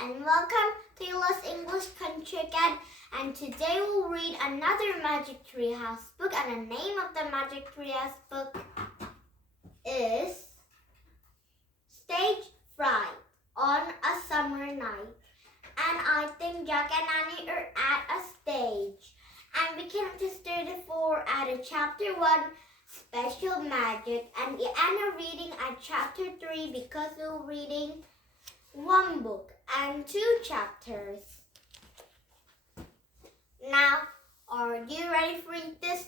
and welcome to Taylor's English Country again. And today we'll read another Magic Treehouse book, and the name of the Magic Treehouse book is Stage Fright on a Summer Night. And I think Jack and Annie are at a stage. And we came to study for at a chapter 1, Special Magic, and Anna reading at chapter 3 because we're reading one book and 2 chapters. Now, are you ready for this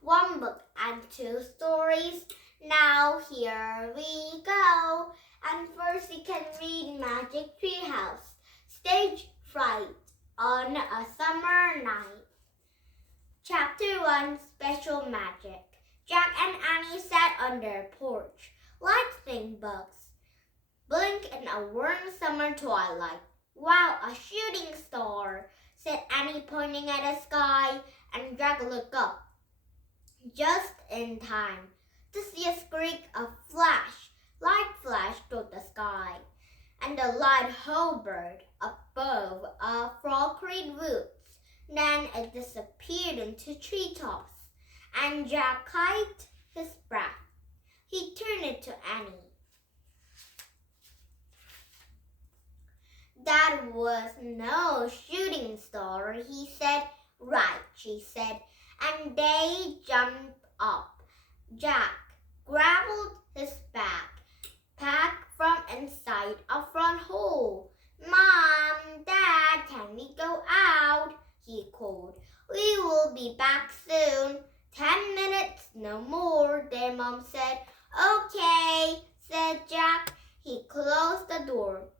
one book and 2 stories? Now, here we go. And first, we can read Magic Treehouse, Stage Fright on a Summer Night. Chapter 1, Special Magic. Jack and Annie sat on their porch, lightning bugs blink in a warm summer twilight. Wow, a shooting star, said Annie, pointing at the sky, and Jack looked up, just in time, to see a streak of light flash through the sky, and the light hovered above a frog-green woods. Then it disappeared into treetops, and Jack caught his breath. He turned it to Annie. That was no shooting star, he said. Right, she said, and they jumped up. Jack grabbed his backpack from inside a front hole. Mom, Dad, can we go out? He called. We will be back soon. 10 minutes, no more, their mom said. Okay, said Jack. He closed the door.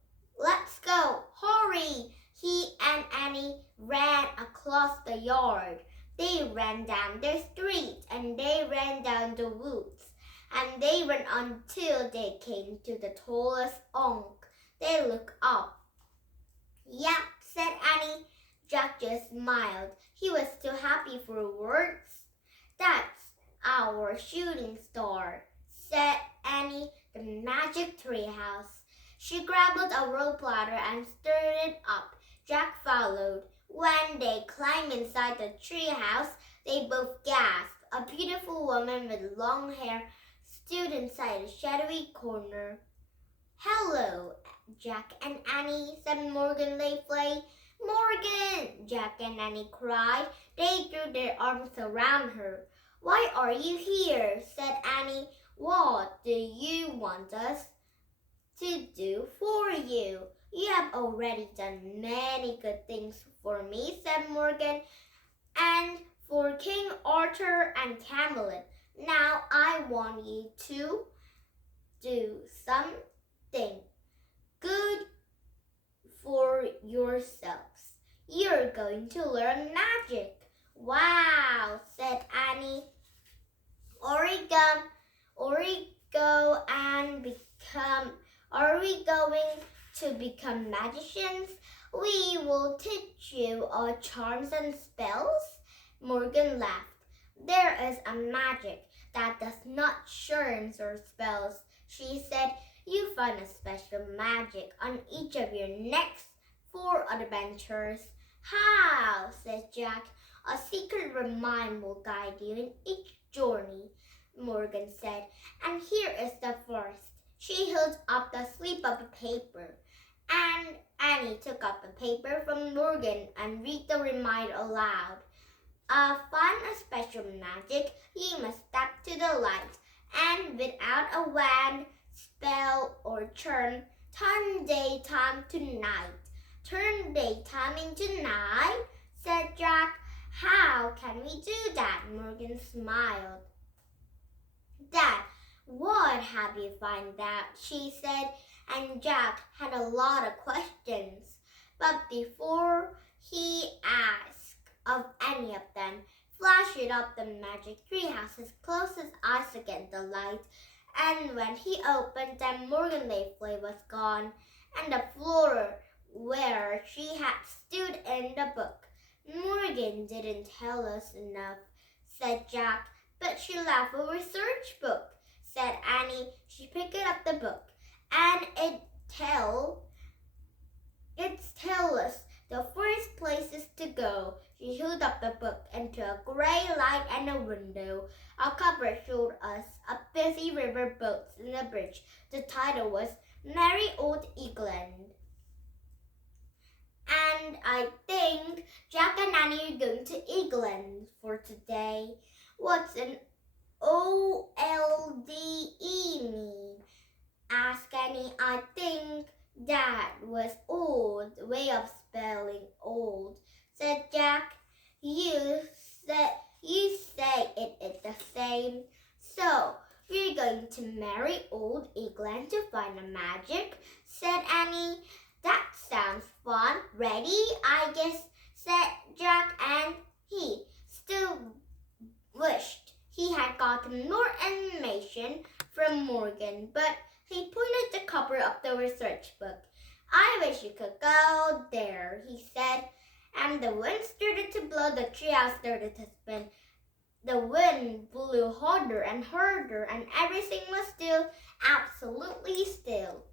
Let's go, hurry! He and Annie ran across the yard. They ran down the street, and they ran down the woods, and they ran until they came to the tallest oak. They looked up. Yep, said Annie. Jack just smiled. He was too happy for words. That's our shooting star, said Annie, the magic treehouse. She grabbed a rope ladder and stirred it up. Jack followed. When they climbed inside the treehouse, they both gasped. A beautiful woman with long hair stood inside a shadowy corner. Hello, Jack and Annie, said Morgan Layfley. Morgan, Jack and Annie cried. They threw their arms around her. Why are you here? Said Annie. What do you want us to do for you? You have already done many good things for me, said Morgan, and for King Arthur and Camelot. Now I want you to do something good for yourselves. You're going to learn magic. Wow, said Annie. Are we going to become magicians? We will teach you our charms and spells. Morgan laughed. There is a magic that does not charms or spells, she said. You find a special magic on each of your next 4 adventures. How? Said Jack. A secret rhyme will guide you in each journey, Morgan said. And here is the first. She held up the slip of paper, and Annie took up the paper from Morgan and read the rhyme aloud. Find a special magic, you must step to the light, and without a wand, spell or charm, turn daytime to night. Turn daytime into night, said Jack. How can we do that? Morgan smiled. Dad, what have you found out? She said, and Jack had a lot of questions. But before he asked of any of them, flashed up the magic treehouse's closest eyes against the light, and when he opened them, Morgan Layfley was gone, and the floor where she had stood in the book. Morgan didn't tell us enough, said Jack, but she left a research book, said Annie. She picked up the book, and it tell us the first places to go. She held up the book into a gray light and a window. A cover showed us a busy river boats in the bridge. The title was Merry Old England. And I think Jack and Annie are going to England for today. What's an OLDE mean? Asked Annie. I think that was old, way of spelling old, said Jack. You say it the same. So, we're going to marry old England to find the magic, said Annie. That sounds fun. Ready, I guess, said Jack, and he still wished he had gotten more information from Morgan, but he pointed the cover of the research book. I wish you could go there, he said, and the wind started to blow, the treehouse started to spin. The wind blew harder and harder, and everything was still, absolutely still.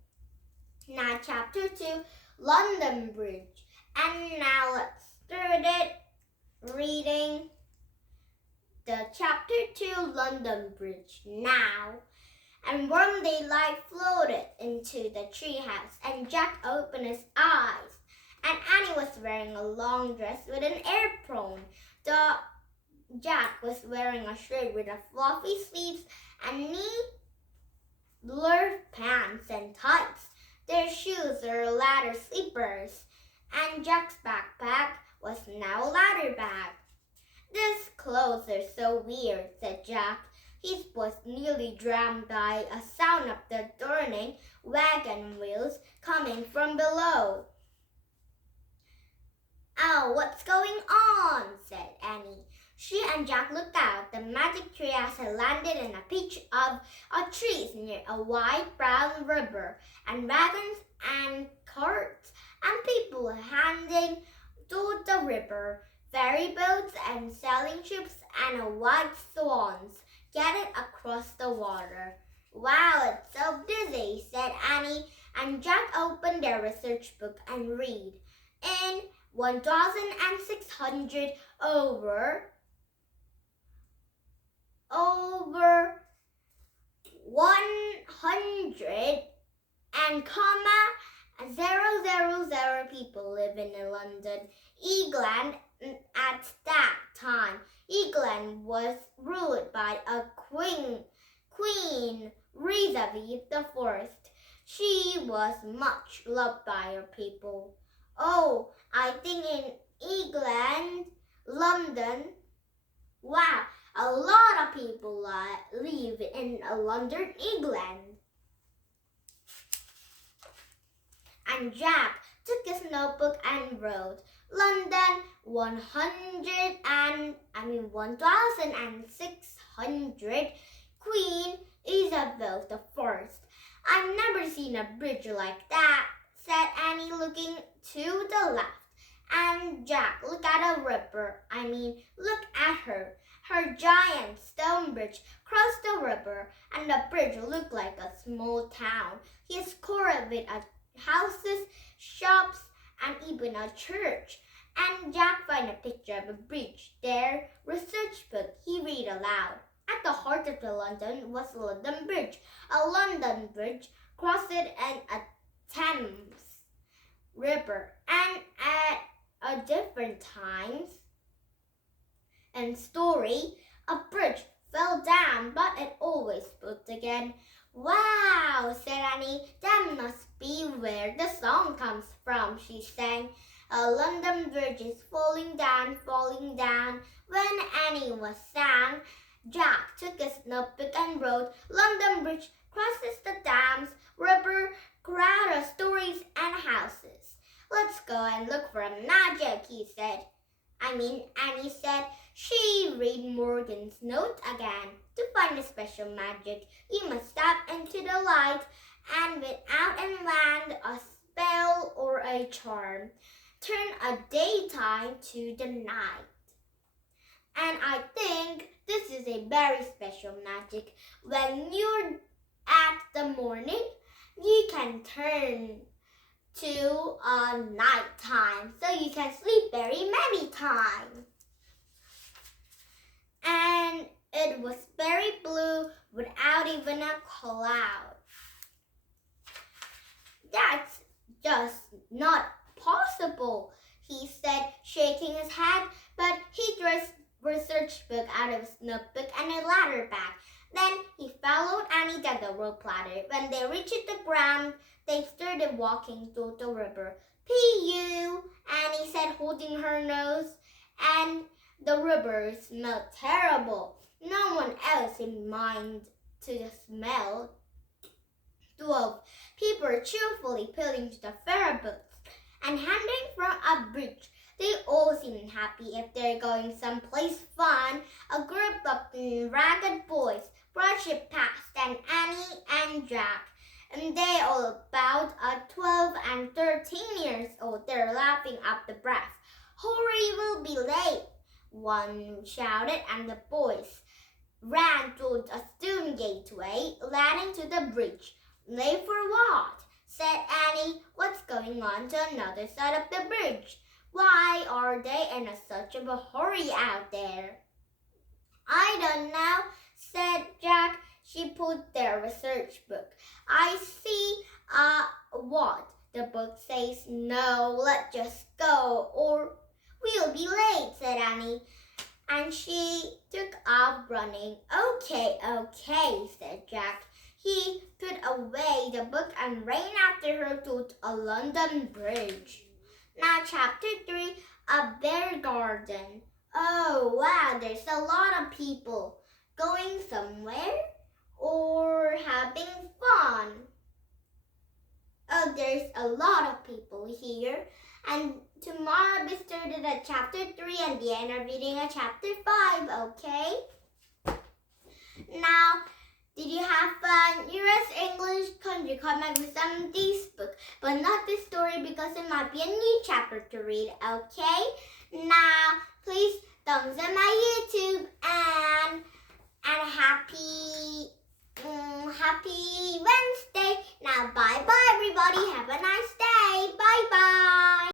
Now chapter 2, London Bridge. And now let's start it reading the chapter 2, London Bridge now. And warm daylight floated into the treehouse, and Jack opened his eyes. And Annie was wearing a long dress with an apron. Jack was wearing a shirt with a fluffy sleeves and knee-length pants and tights. Their shoes were ladder slippers, and Jack's backpack was now a ladder bag. These clothes are so weird, said Jack. His voice nearly drowned by a sound of the turning wagon wheels coming from below. Oh, what's going on? Said Annie. She and Jack looked out. The magic treehouse had landed in a patch of trees near a wide brown river, and wagons and carts and people handing to the river, ferry boats and sailing ships and white swans jetted across the water. Wow, it's so busy, said Annie, and Jack opened their research book and read. In 1,600 over 100 and comma 000 people living in London, England. At that time, England was ruled by a queen, Elizabeth I. She was much loved by her people. Oh, I think in England, London, wow, a lot of people live in London, England. And Jack took his notebook and wrote, London, 1,600, Queen Elizabeth I. I've never seen a bridge like that, said Annie, looking to the left. And Jack, look at look at her. Her giant stone bridge crossed the river, and the bridge looked like a small town. It's covered with houses, shops, and even a church. And Jack found a picture of a bridge there. Research book, he read aloud. At the heart of the London was London Bridge. A London bridge crossed it and a Thames River, and at different times and story, a bridge fell down, but it always built again. Wow, said Annie, that must be where the song comes from, she sang. A London bridge is falling down, falling down. When Annie was sang, Jack took his notebook and wrote, London Bridge crosses the Thames River, crowd of stories and houses. Let's go and look for magic, Annie said. She read Morgan's note again. To find a special magic, you must step into the light and without and land a spell or a charm. Turn a daytime to the night. And I think this is a very special magic. When you're at the morning, you can turn to nighttime, so you can sleep very many times. And it was very blue without even a cloud. That's just not possible, he said, shaking his head, but he drew his research book out of his notebook and a ladder bag. Then he followed Annie down the rope ladder. When they reached the ground, they started walking to the river. P.U., Annie said, holding her nose, and the river smelled terrible. No one else in mind to the smell. 12 people cheerfully peeling to the ferry boats and hanging from a bridge. They all seemed happy if they're going someplace fun. A group of ragged boys brushed past, and Annie and Jack, and they all about 12 and 13 years old. They're laughing up the breath. Hurry, we'll be late, one shouted, and the boys ran toward a stone gateway leading to the bridge. Late for what? Said Annie. What's going on to another side of the bridge? Why are they in such of a hurry out there? I don't know, said Jack. She pulled their research book. I see what the book says. No, let's just go or we'll be late, said Annie. And she took off running. Okay, said Jack. He put away the book and ran after her to a London bridge. Now, chapter 3, a bear garden. Oh, wow, there's a lot of people going somewhere or having fun. Oh, there's a lot of people here. And tomorrow we started at chapter 3 and the end of reading at chapter 5, okay? Now, did you have fun? US English country comment with some of these books, but not this story because it might be a new chapter to read, okay? Now, please thumbs up my YouTube and